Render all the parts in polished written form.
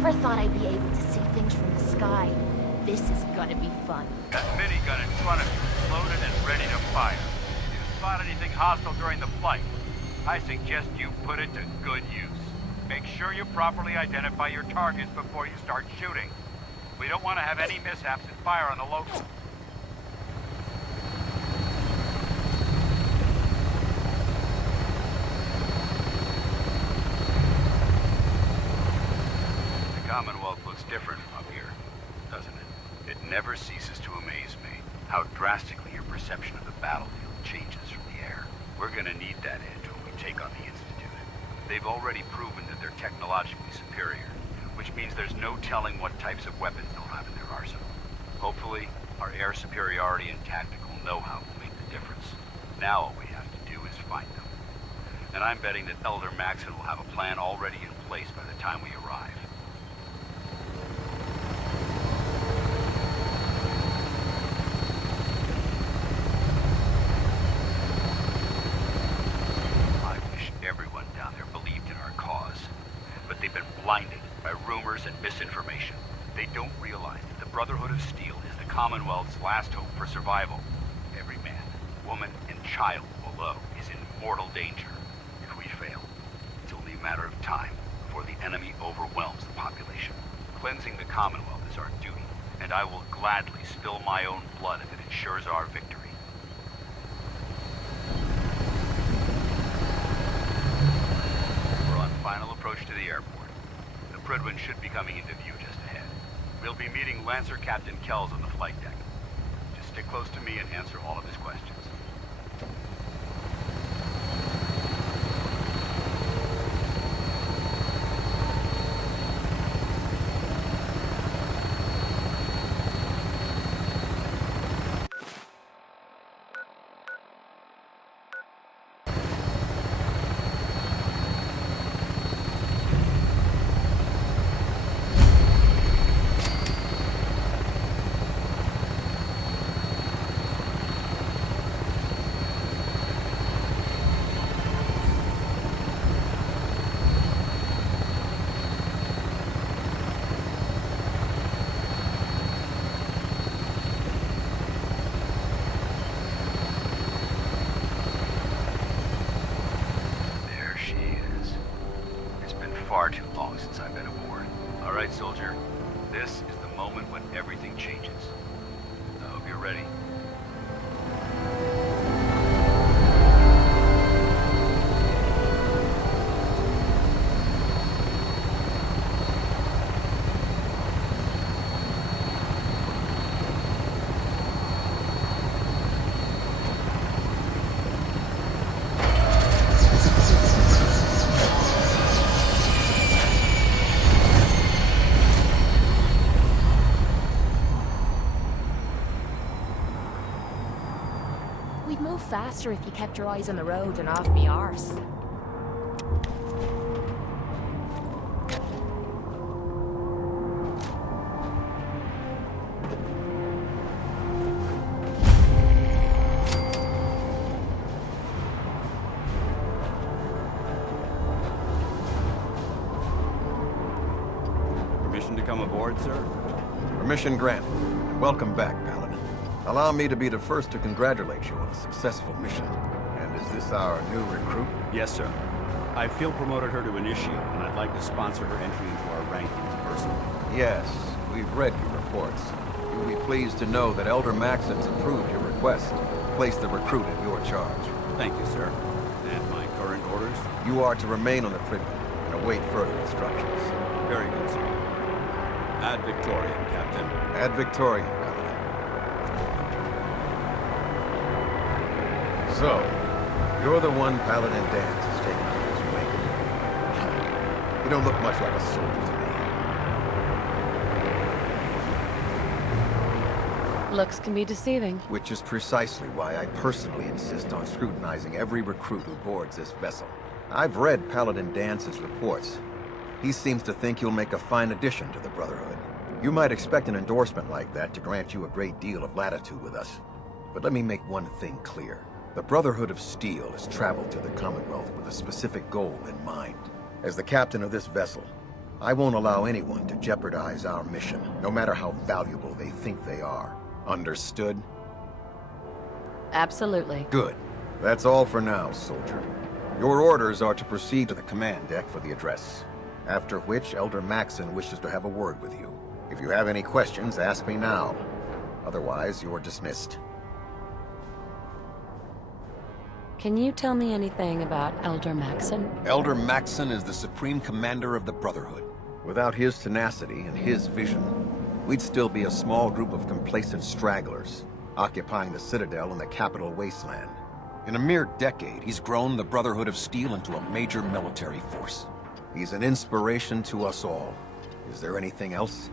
Never thought I'd be able to see things from the sky. This is gonna be fun. That minigun in front of you, loaded and ready to fire. If you spot anything hostile during the flight, I suggest you put it to good use. Make sure you properly identify your targets before you start shooting. We don't want to have any mishaps and fire on the local. The Commonwealth looks different from up here, doesn't it? It never ceases to amaze me how drastically your perception of the battlefield changes from the air. We're gonna need that edge when we take on the Institute. They've already proven that they're technologically superior, which means there's no telling what types of weapons they'll have in their arsenal. Hopefully, our air superiority and tactical know-how will make the difference. Now all we have to do is find them. And I'm betting that Elder Maxon will have a plan already in place by the time we arrive. I wish everyone down there believed in our cause, but they've been blinded by rumors and misinformation. They don't realize that the Brotherhood of Steel is the Commonwealth's last hope for survival. Every man, woman, and child below is in mortal danger. If we fail, it's only a matter of time before the enemy overwhelms the population. Cleansing the Commonwealth is our duty, and I will gladly spill my own blood if it ensures our victory. We're on final approach to the airport. The Prydwen should be coming into view just ahead. We'll be meeting Lancer Captain Kells on the flight deck. Just stick close to me and answer all of his questions. Far too long since I've been aboard. All right, soldier. This is the moment when everything changes. I hope you're ready. We'd move faster if you kept your eyes on the road and off me arse. Permission to come aboard, sir? Permission granted. Welcome back, Paladin. Allow me to be the first to congratulate you on a successful mission. And is this our new recruit? Yes, sir. I feel promoted her to initiate, and I'd like to sponsor her entry into our rankings personally. Yes, we've read your reports. You'll be pleased to know that Elder Maxon's approved your request to place the recruit in your charge. Thank you, sir. And my current orders? You are to remain on the Prydwen and await further instructions. Very good, sir. Ad Victoriam, Captain. Ad Victoriam, Paladin. So, you're the one Paladin Danse has taken under his wing. You don't look much like a soldier to me. Looks can be deceiving. Which is precisely why I personally insist on scrutinizing every recruit who boards this vessel. I've read Paladin Dance's reports. He seems to think you'll make a fine addition to the Brotherhood. You might expect an endorsement like that to grant you a great deal of latitude with us. But let me make one thing clear. The Brotherhood of Steel has traveled to the Commonwealth with a specific goal in mind. As the captain of this vessel, I won't allow anyone to jeopardize our mission, no matter how valuable they think they are. Understood? Absolutely. Good. That's all for now, soldier. Your orders are to proceed to the command deck for the address. After which, Elder Maxon wishes to have a word with you. If you have any questions, ask me now. Otherwise, you're dismissed. Can you tell me anything about Elder Maxon? Elder Maxon is the Supreme Commander of the Brotherhood. Without his tenacity and his vision, we'd still be a small group of complacent stragglers, occupying the Citadel and the capital wasteland. In a mere decade, he's grown the Brotherhood of Steel into a major military force. He's an inspiration to us all. Is there anything else?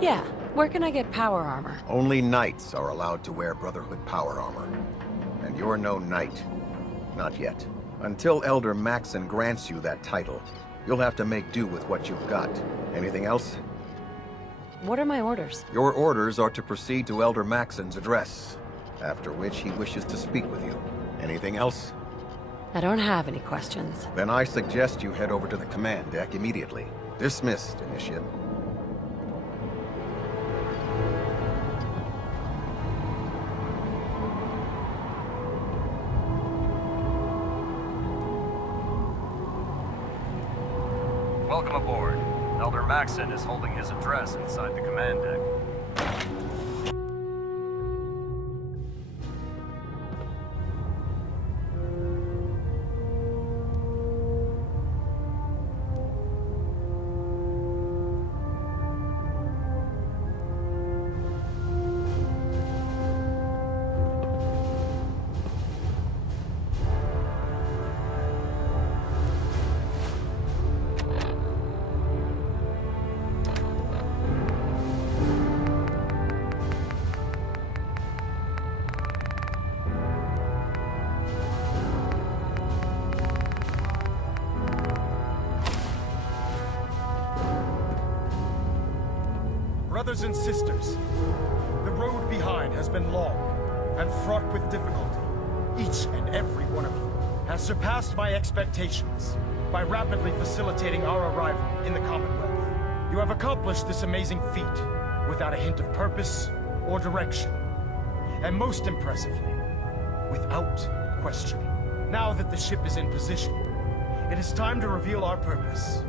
Yeah. Where can I get power armor? Only knights are allowed to wear Brotherhood power armor. And you're no knight. Not yet. Until Elder Maxon grants you that title, you'll have to make do with what you've got. Anything else? What are my orders? Your orders are to proceed to Elder Maxon's address, after which he wishes to speak with you. Anything else? I don't have any questions. Then I suggest you head over to the command deck immediately. Dismissed, Initiate. Welcome aboard. Elder Maxon is holding his address inside the command deck. Brothers and sisters, the road behind has been long and fraught with difficulty. Each and every one of you has surpassed my expectations by rapidly facilitating our arrival in the Commonwealth. You have accomplished this amazing feat without a hint of purpose or direction. And most impressively, without question. Now that the ship is in position, it is time to reveal our purpose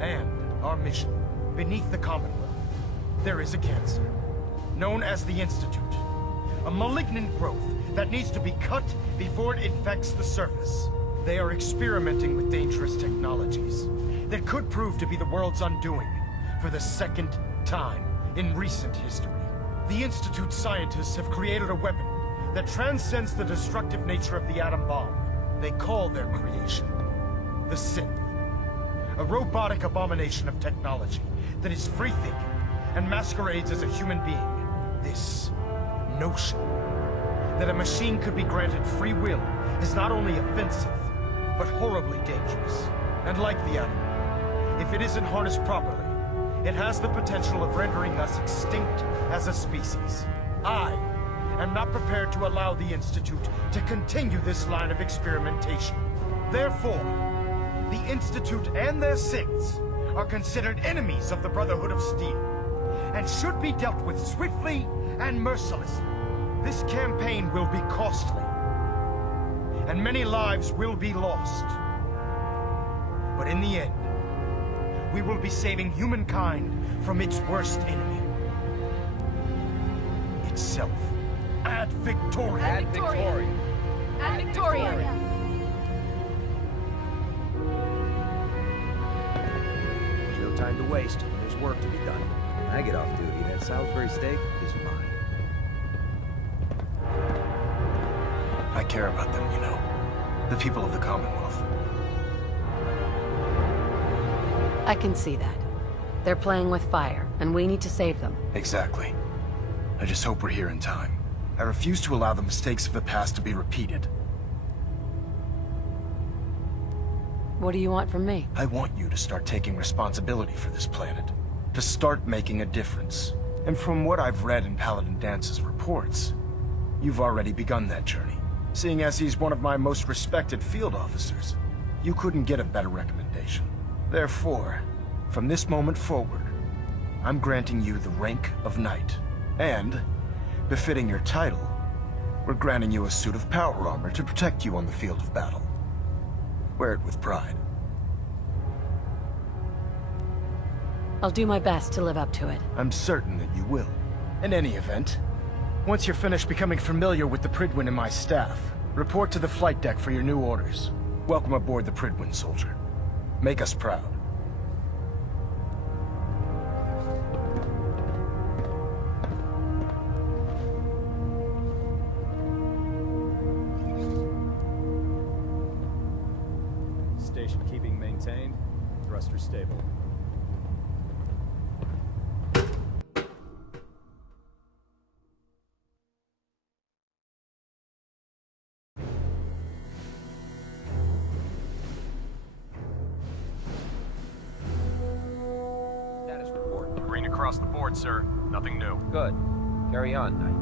and our mission. Beneath the Commonwealth, there is a cancer, known as the Institute. A malignant growth that needs to be cut before it infects the surface. They are experimenting with dangerous technologies that could prove to be the world's undoing for the second time in recent history. The Institute scientists have created a weapon that transcends the destructive nature of the atom bomb. They call their creation the Synth. A robotic abomination of technology that is free-thinking and masquerades as a human being. This notion that a machine could be granted free will is not only offensive, but horribly dangerous. And like the atom, if it isn't harnessed properly, it has the potential of rendering us extinct as a species. I am not prepared to allow the Institute to continue this line of experimentation. Therefore, the Institute and their synths are considered enemies of the Brotherhood of Steel, and should be dealt with swiftly and mercilessly. This campaign will be costly, and many lives will be lost. But in the end, we will be saving humankind from its worst enemy. Itself. Ad Victoria! Ad Victoria! Ad Victoria! There's no time to waste. There's work to be done. When I get off duty, that Salisbury steak is mine. I care about them, you know. The people of the Commonwealth. I can see that. They're playing with fire, and we need to save them. Exactly. I just hope we're here in time. I refuse to allow the mistakes of the past to be repeated. What do you want from me? I want you to start taking responsibility for this planet. To start making a difference. And from what I've read in Paladin Dance's reports, you've already begun that journey. Seeing as he's one of my most respected field officers, you couldn't get a better recommendation. Therefore, from this moment forward, I'm granting you the rank of Knight. And, befitting your title, we're granting you a suit of power armor to protect you on the field of battle. Wear it with pride. I'll do my best to live up to it. I'm certain that you will. In any event, once you're finished becoming familiar with the Pridwin and my staff, report to the flight deck for your new orders. Welcome aboard the Pridwin, soldier. Make us proud. Station keeping maintained. Thruster stable. Status report. Green across the board, sir. Nothing new. Good. Carry on, Knight.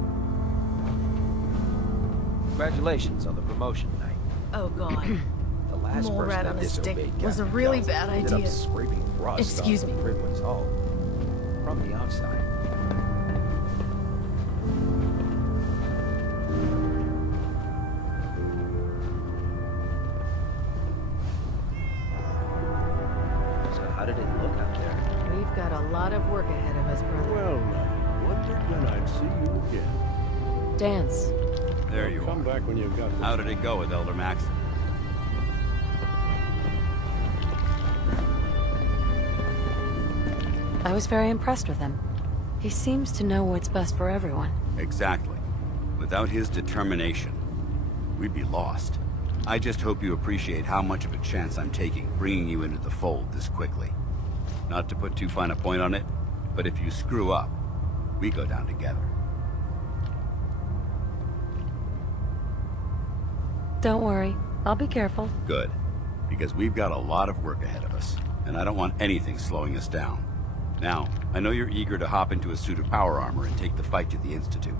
Congratulations on the promotion, Knight. Oh god. The last Mole person rat that on a stick disobeyed was a Captain really Johnson bad ended idea. up scraping rust Excuse off me. the Pridwin's hull from the outside. So how did it look out there? We've got a lot of work ahead of us, brother. Well, now, wondered when I'd see you again. Dance. There you Come are. back when you've got the... How did it go with Elder Maxon? I was very impressed with him. He seems to know what's best for everyone. Exactly. Without his determination, we'd be lost. I just hope you appreciate how much of a chance I'm taking bringing you into the fold this quickly. Not to put too fine a point on it, but if you screw up, we go down together. Don't worry. I'll be careful. Good. Because we've got a lot of work ahead of us, and I don't want anything slowing us down. Now, I know you're eager to hop into a suit of power armor and take the fight to the Institute.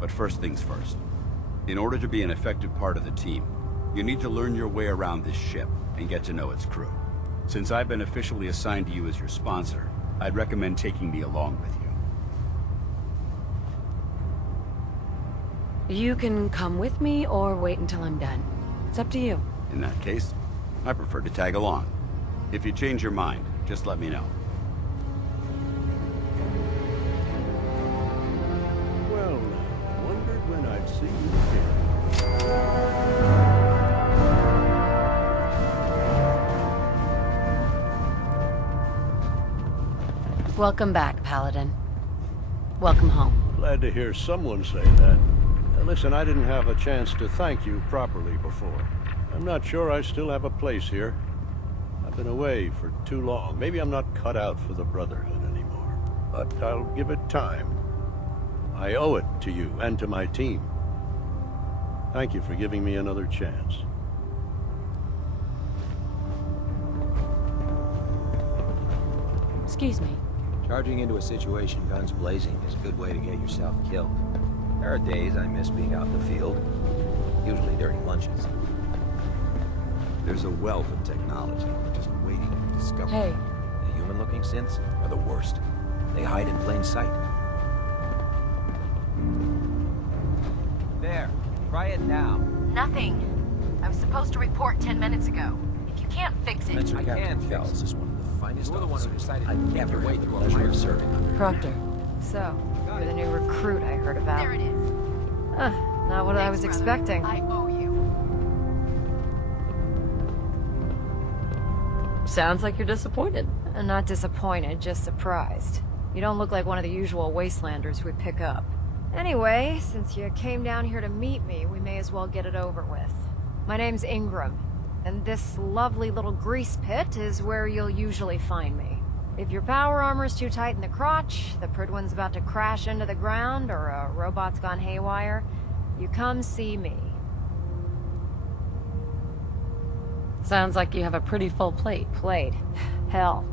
But first things first. In order to be an effective part of the team, you need to learn your way around this ship and get to know its crew. Since I've been officially assigned to you as your sponsor, I'd recommend taking me along with you. You can come with me or wait until I'm done. It's up to you. In that case, I prefer to tag along. If you change your mind, just let me know. Well, now, wondered when I'd see you again. Welcome back, Paladin. Welcome home. Glad to hear someone say that. Listen, I didn't have a chance to thank you properly before. I'm not sure I still have a place here. I've been away for too long. Maybe I'm not cut out for the Brotherhood anymore. But I'll give it time. I owe it to you and to my team. Thank you for giving me another chance. Excuse me. Charging into a situation guns blazing is a good way to get yourself killed. There are days I miss being out in the field, usually during lunches. There's a wealth of technology just waiting to be discovered. Hey. The human-looking synths are the worst. They hide in plain sight. There. Try it now. Nothing. I was supposed to report 10 minutes ago. If you can't fix it... I can fix it. Is one of the finest You're the one who decided to get your way through a pleasure of serving under. Proctor. So, you're the new recruit I heard about. There it is. Not what I was Thanks, brother. expecting. I owe you. Sounds like you're disappointed. Not disappointed, just surprised. You don't look like one of the usual wastelanders we pick up. Anyway, since you came down here to meet me, we may as well get it over with. My name's Ingram, and this lovely little grease pit is where you'll usually find me. If your power armor's too tight in the crotch, the Pridwin's about to crash into the ground, or a robot's gone haywire, you come see me. Sounds like you have a pretty full plate. Plate? Hell,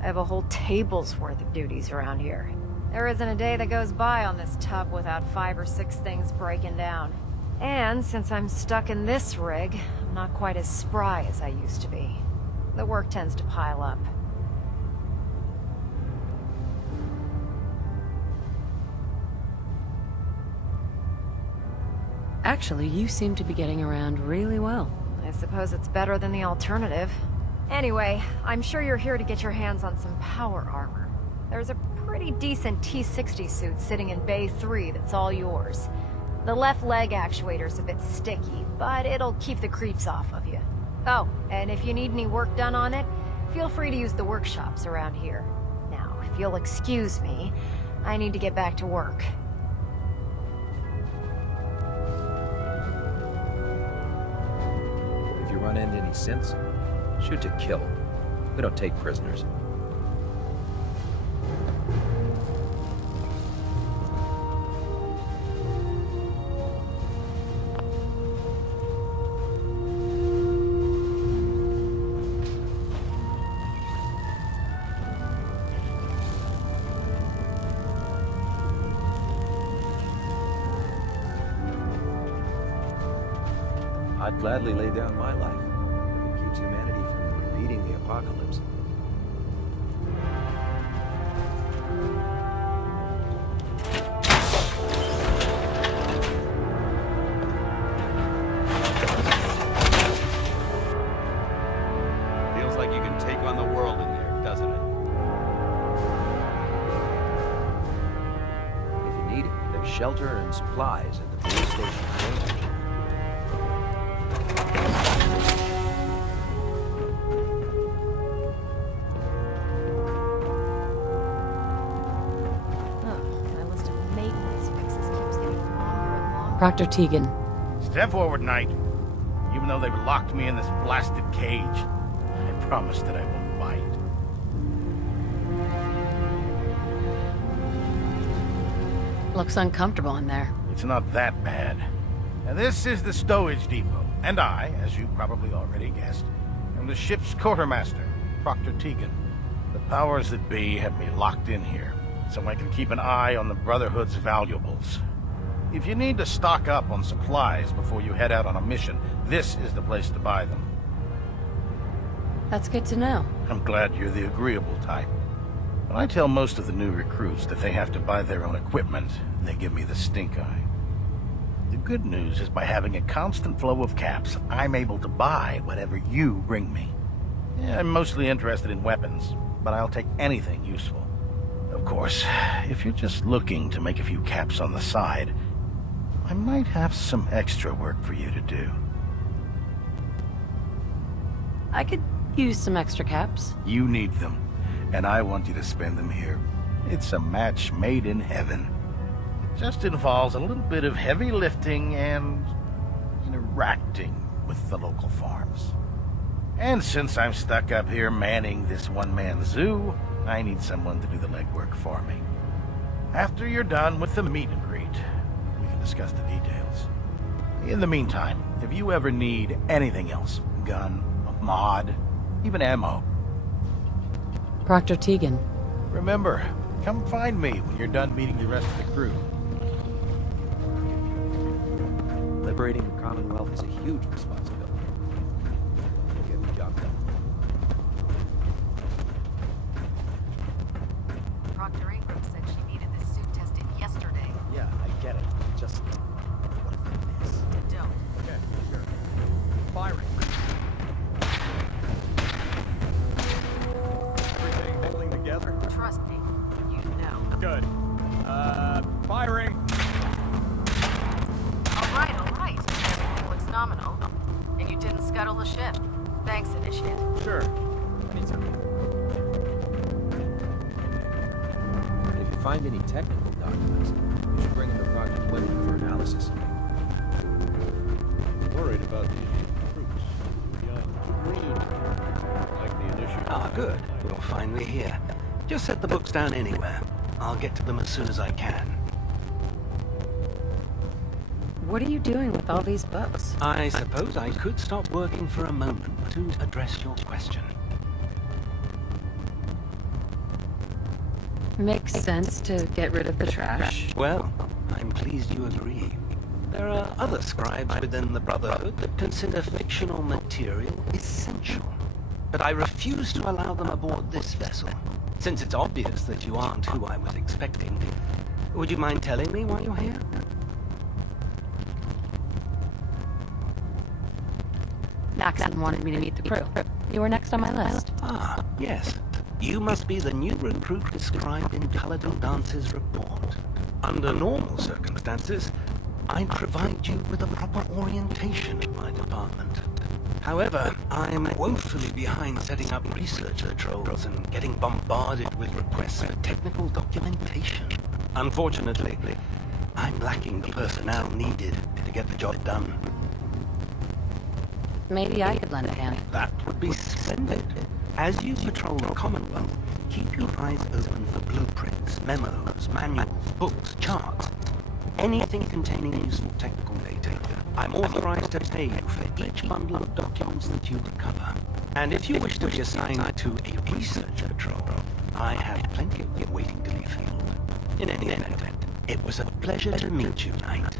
I have a whole table's worth of duties around here. There isn't a day that goes by on this tub without 5 or 6 things breaking down. And since I'm stuck in this rig, I'm not quite as spry as I used to be. The work tends to pile up. Actually, you seem to be getting around really well. I suppose it's better than the alternative. Anyway, I'm sure you're here to get your hands on some power armor. There's a pretty decent T-60 suit sitting in Bay 3 that's all yours. The left leg actuator's a bit sticky, but it'll keep the creeps off of you. Oh, and if you need any work done on it, feel free to use the workshops around here. Now, if you'll excuse me, I need to get back to work. If you run into any synths, shoot to kill. We don't take prisoners. I'd gladly lay down my life if it keeps humanity from repeating the apocalypse. Feels like you can take on the world in there, doesn't it? If you need it, there's shelter and supplies at the police station range. Proctor Tegan. Step forward, Knight. Even though they've locked me in this blasted cage, I promise that I won't bite. Looks uncomfortable in there. It's not that bad. Now, this is the stowage depot, and I, as you probably already guessed, am the ship's quartermaster, Proctor Tegan. The powers that be have me locked in here, so I can keep an eye on the Brotherhood's valuables. If you need to stock up on supplies before you head out on a mission, this is the place to buy them. That's good to know. I'm glad you're the agreeable type. When I tell most of the new recruits that they have to buy their own equipment, they give me the stink eye. The good news is by having a constant flow of caps, I'm able to buy whatever you bring me. Yeah, I'm mostly interested in weapons, but I'll take anything useful. Of course, if you're just looking to make a few caps on the side, I might have some extra work for you to do. I could use some extra caps. You need them, and I want you to spend them here. It's a match made in heaven. It just involves a little bit of heavy lifting and interacting with the local farms. And since I'm stuck up here manning this one-man zoo, I need someone to do the legwork for me. After you're done with the meet and greet, we can discuss the details. In the meantime, if you ever need anything else, gun, a mod, even ammo, Proctor Tegan. remember, come find me when you're done meeting the rest of the crew. Liberating the Commonwealth is a huge responsibility. We'll get the job done. Proctor Ingram said she needed this suit tested yesterday. Yeah, I get it. Just... what if they miss? Don't. Okay, sure. Firing. Everything holding together? Trust me, you know. Good. Firing! All right. Everything looks nominal. And you didn't scuttle the ship. Thanks, Initiate. Sure. Anytime. If you find any technical documents, you should bring them to Proctor Quinlan for analysis. Worried about these recruits. Young, green, like the initiative. Ah, good. You'll find me here. Just set the books down anywhere. I'll get to them as soon as I can. What are you doing with all these books? I suppose I could stop working for a moment to address your question. Makes sense to get rid of the trash. Well, I'm pleased you agree. There are other scribes within the Brotherhood that consider fictional material essential. but I refuse to allow them aboard this vessel. Since it's obvious that you aren't who I was expecting, would you mind telling me why you're here? Maxon wanted me to meet the crew. You were next on my list. Ah, yes. You must be the new recruit described in Paladin Dance's report. Under normal circumstances, I'd provide you with a proper orientation of my department. However, I'm woefully behind setting up research patrols and getting bombarded with requests for technical documentation. Unfortunately, I'm lacking the personnel needed to get the job done. Maybe I could lend a hand. That would be splendid. As you patrol the Commonwealth, keep your eyes open for blueprints, memos, manuals, books, charts, anything containing useful technical data. I'm authorized to pay you for each bundle of documents that you recover. And if you wish to be assigned to a research patrol, I have plenty of them waiting to be filled. In any event, it was a pleasure to meet you, Knight.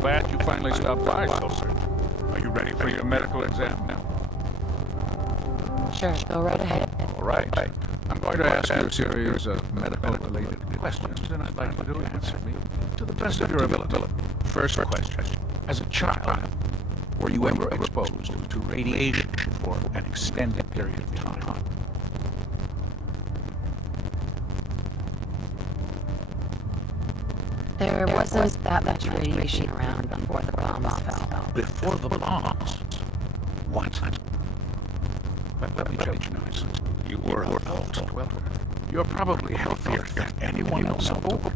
Glad you finally stopped by, soldier. Are you ready for your medical exam now? Sure, go right ahead. All right. I'm going to ask you a series of medical-related questions, and I'd like you to answer me to the best of your ability. First question. As a child, were you ever exposed to radiation for an extended period of time? There wasn't that much radiation around before the bombs fell. Before the bombs? What? Let me tell you, Knight. You were a adult. Well, you're probably healthier than anyone else aboard.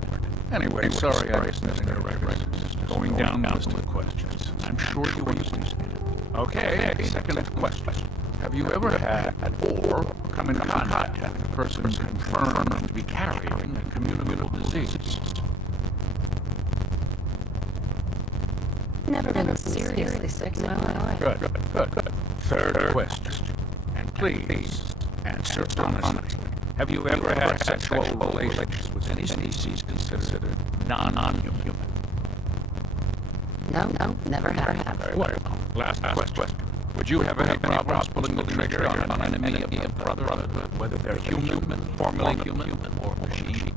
Anyway, sorry I was missing your records. Going down the list of questions. I'm sure you were used to it. Okay, second question. Have you ever had or come in contact with a person confirmed to be carrying a communicable disease? Never been seriously sick in my life. Good. Third question. And please, answer honestly. Have you ever had sexual relations with any species considered non-human? No, never have. Very well. Last question. Would you have any problems pulling the trigger on an enemy of the Brotherhood, whether they're human, formerly human, or machine?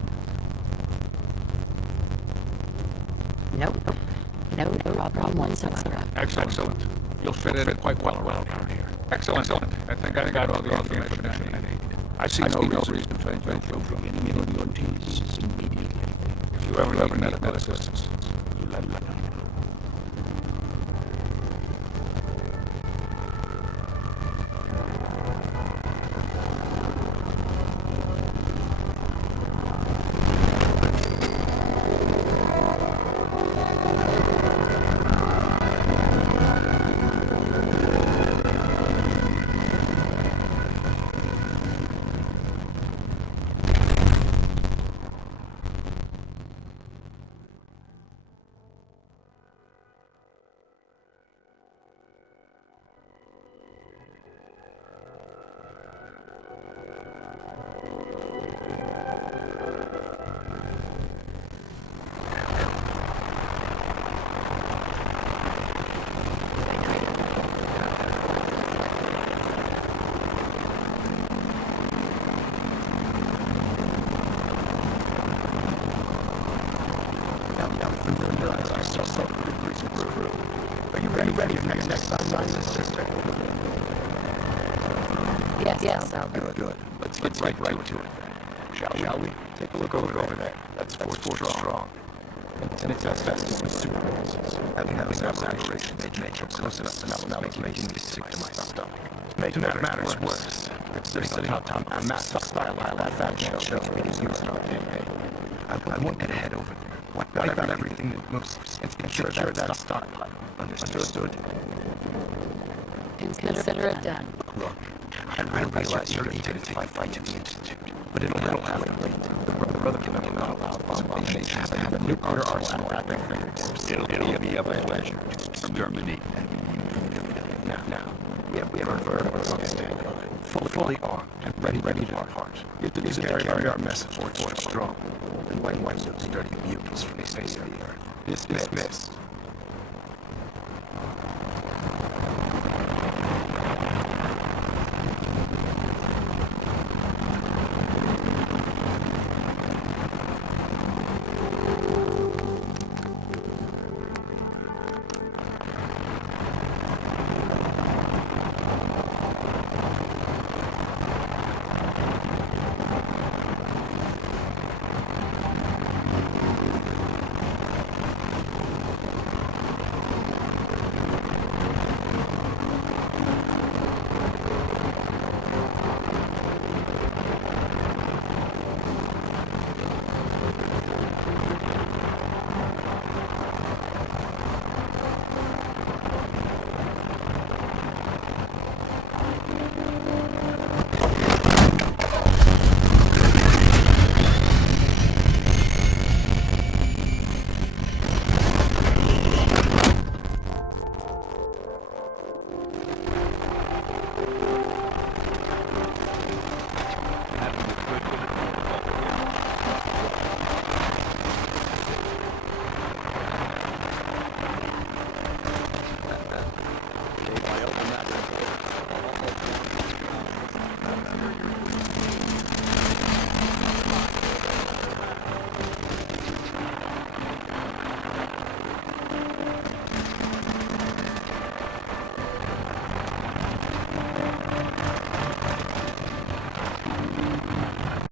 Nope. No problem whatsoever. Excellent. You'll fit in quite well around here. Excellent. I think I got all the information I need. I see no reason to prevent you from getting any of your duties immediately. If you ever need medical assistance, you let me know. Yes. Good. Let's get right to it. Shall we? Take a look over there. That's Fort Strong. And it's as fast as superpowers. Having aberrations in nature close enough to smell making me sick to my stomach. To make matters worse, it's sitting on top of a massive stockpile of fat shell we can use in our campaign. I want to head over there. Wipe out everything that moves and secure that stockpile. Understood? Consider it done. Look, I realize you're eager to take the fight to the Institute, but it'll have to wait. The brother cannot allow the nations to have a nuclear arsenal at their fingertips. It'll be a pleasure from Germany. Now, we have a verb understanding. fully armed and ready to depart. You have to carry our message forward strong and wipe those dirty mutants from the face of the earth. Dismissed.